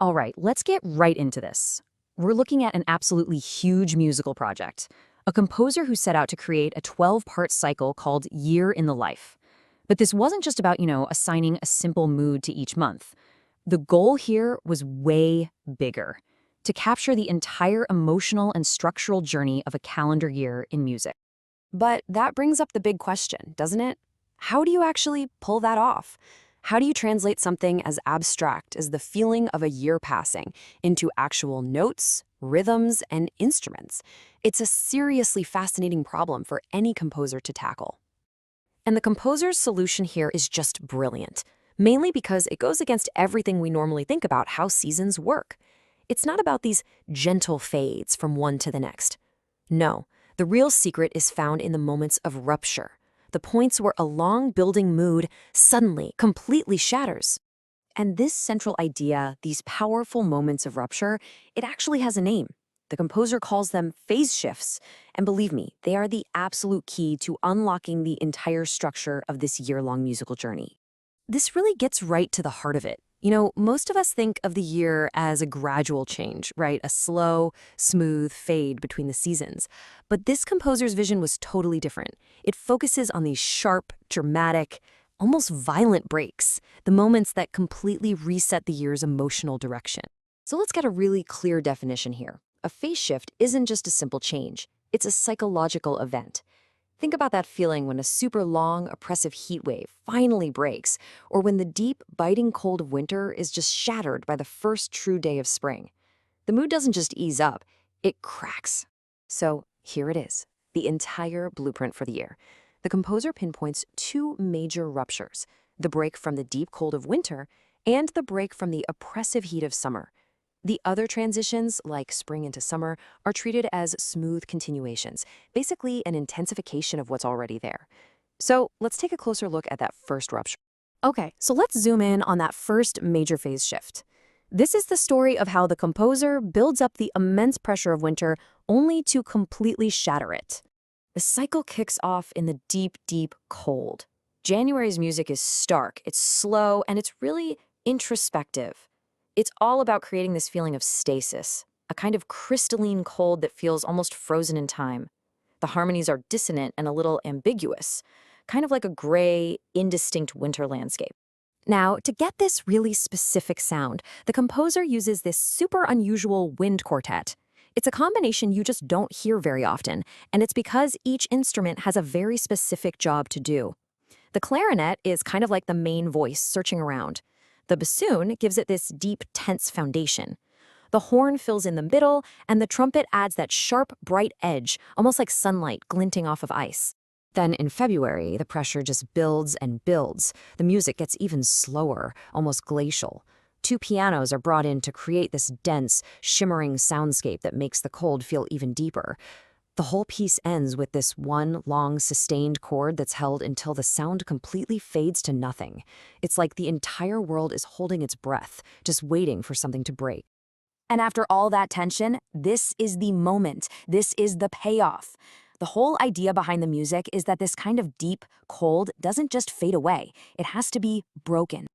All right, let's get right into this. We're looking at an absolutely huge musical project, a composer who set out to create a 12-part cycle called Year in the Life. But this wasn't just about, assigning a simple mood to each month. The goal here was way bigger. to capture the entire emotional and structural journey of a calendar year in music. But that brings up the big question, doesn't it? How do you actually pull that off? How do you translate something as abstract as the feeling of a year passing into actual notes, rhythms, and instruments? It's a seriously fascinating problem for any composer to tackle. And the composer's solution here is just brilliant, mainly because it goes against everything we normally think about how seasons work. It's not about these gentle fades from one to the next. No, the real secret is found in the moments of rupture, the points where a long-building mood suddenly, completely shatters. And this central idea, these powerful moments of rupture, it actually has a name. The composer calls them phase shifts. And believe me, they are the absolute key to unlocking the entire structure of this year-long musical journey. This really gets right to the heart of it. Most of us think of the year as a gradual change, right? A slow, smooth fade between the seasons. But this composer's vision was totally different. It focuses on these sharp, dramatic, almost violent breaks, the moments that completely reset the year's emotional direction. So let's get a really clear definition here. A phase shift isn't just a simple change. It's a psychological event. Think about that feeling when a super long, oppressive heat wave finally breaks, or when the deep, biting cold of winter is just shattered by the first true day of spring. The mood doesn't just ease up, it cracks. So here it is, the entire blueprint for the year. The composer pinpoints two major ruptures, the break from the deep cold of winter and the break from the oppressive heat of summer. The other transitions, like spring into summer, are treated as smooth continuations, basically an intensification of what's already there. So let's take a closer look at that first rupture. Okay, so let's zoom in on that first major phase shift. This is the story of how the composer builds up the immense pressure of winter only to completely shatter it. The cycle kicks off in the deep, deep cold. January's music is stark, it's slow, and it's really introspective. It's all about creating this feeling of stasis, a kind of crystalline cold that feels almost frozen in time. The harmonies are dissonant and a little ambiguous, kind of like a gray, indistinct winter landscape. Now, to get this really specific sound, the composer uses this super unusual wind quartet. It's a combination you just don't hear very often, and it's because each instrument has a very specific job to do. The clarinet is kind of like the main voice searching around. The bassoon gives it this deep, tense foundation. The horn fills in the middle, and the trumpet adds that sharp, bright edge, almost like sunlight glinting off of ice. Then in February, the pressure just builds and builds. The music gets even slower, almost glacial. Two pianos are brought in to create this dense, shimmering soundscape that makes the cold feel even deeper. The whole piece ends with this one long, sustained chord that's held until the sound completely fades to nothing. It's like the entire world is holding its breath, just waiting for something to break. And after all that tension, this is the moment. This is the payoff. The whole idea behind the music is that this kind of deep cold doesn't just fade away. It has to be broken.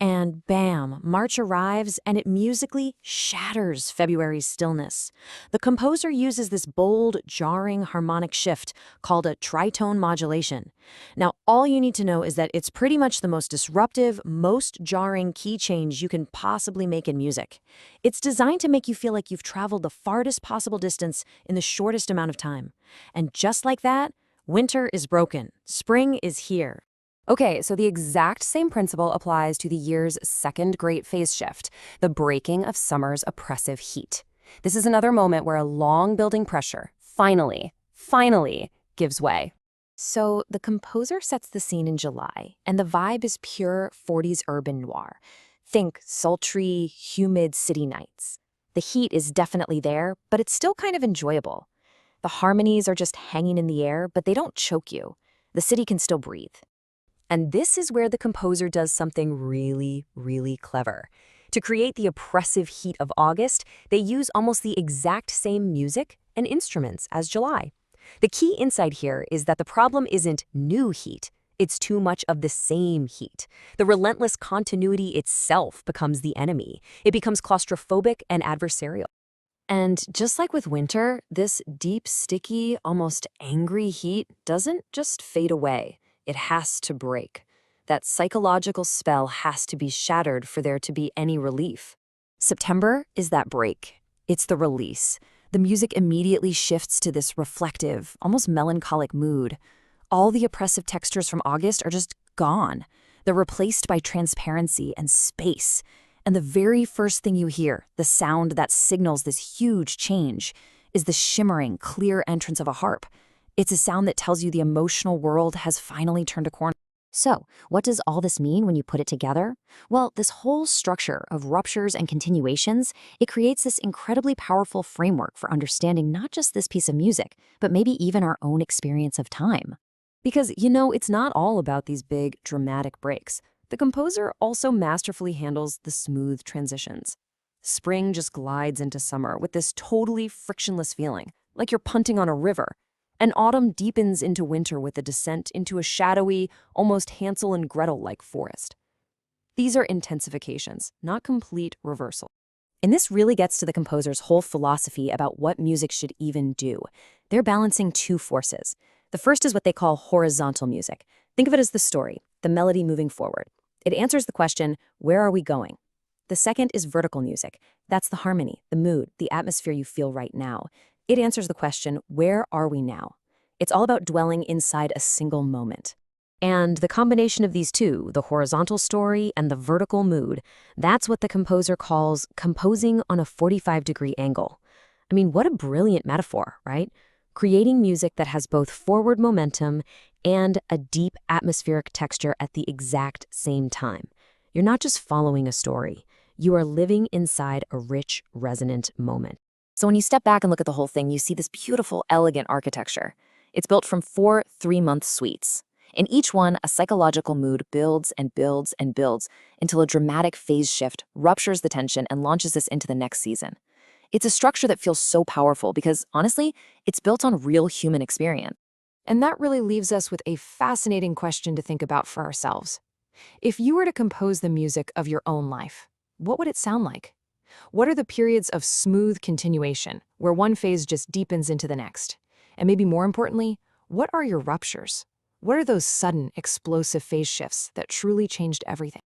And bam, March arrives and it musically shatters February's stillness. The composer uses this bold, jarring harmonic shift called a tritone modulation. Now, all you need to know is that it's pretty much the most disruptive, most jarring key change you can possibly make in music. It's designed to make you feel like you've traveled the farthest possible distance in the shortest amount of time. And just like that, winter is broken. Spring is here. Okay, so the exact same principle applies to the year's second great phase shift, the breaking of summer's oppressive heat. This is another moment where a long-building pressure finally gives way. So the composer sets the scene in July, and the vibe is pure 40s urban noir. Think sultry, humid city nights. The heat is definitely there, but it's still kind of enjoyable. The harmonies are just hanging in the air, but they don't choke you. The city can still breathe. And this is where the composer does something really, really clever. To create the oppressive heat of August, they use almost the exact same music and instruments as July. The key insight here is that the problem isn't new heat, it's too much of the same heat. The relentless continuity itself becomes the enemy. It becomes claustrophobic and adversarial. And just like with winter, this deep, sticky, almost angry heat doesn't just fade away. It has to break. That psychological spell has to be shattered for there to be any relief. September is that break. It's the release. The music immediately shifts to this reflective, almost melancholic mood. All the oppressive textures from August are just gone. They're replaced by transparency and space. And the very first thing you hear, the sound that signals this huge change, is the shimmering, clear entrance of a harp. It's a sound that tells you the emotional world has finally turned a corner. So, what does all this mean when you put it together? Well, this whole structure of ruptures and continuations, it creates this incredibly powerful framework for understanding not just this piece of music, but maybe even our own experience of time. Because, it's not all about these big, dramatic breaks. The composer also masterfully handles the smooth transitions. Spring just glides into summer with this totally frictionless feeling, like you're punting on a river. And autumn deepens into winter with a descent into a shadowy, almost Hansel and Gretel-like forest. These are intensifications, not complete reversal. And this really gets to the composer's whole philosophy about what music should even do. They're balancing two forces. The first is what they call horizontal music. Think of it as the story, the melody moving forward. It answers the question, where are we going? The second is vertical music. That's the harmony, the mood, the atmosphere you feel right now. It answers the question, where are we now? It's all about dwelling inside a single moment. And the combination of these two, the horizontal story and the vertical mood, that's what the composer calls composing on a 45-degree angle. I mean, what a brilliant metaphor, right? Creating music that has both forward momentum and a deep atmospheric texture at the exact same time. You're not just following a story. You are living inside a rich, resonant moment. So when you step back and look at the whole thing, you see this beautiful, elegant architecture. It's built from 4 3-month suites. In each one, a psychological mood builds and builds and builds until a dramatic phase shift ruptures the tension and launches us into the next season. It's a structure that feels so powerful because, honestly, it's built on real human experience. And that really leaves us with a fascinating question to think about for ourselves. If you were to compose the music of your own life, what would it sound like? What are the periods of smooth continuation, where one phase just deepens into the next? And maybe more importantly, what are your ruptures? What are those sudden, explosive phase shifts that truly changed everything?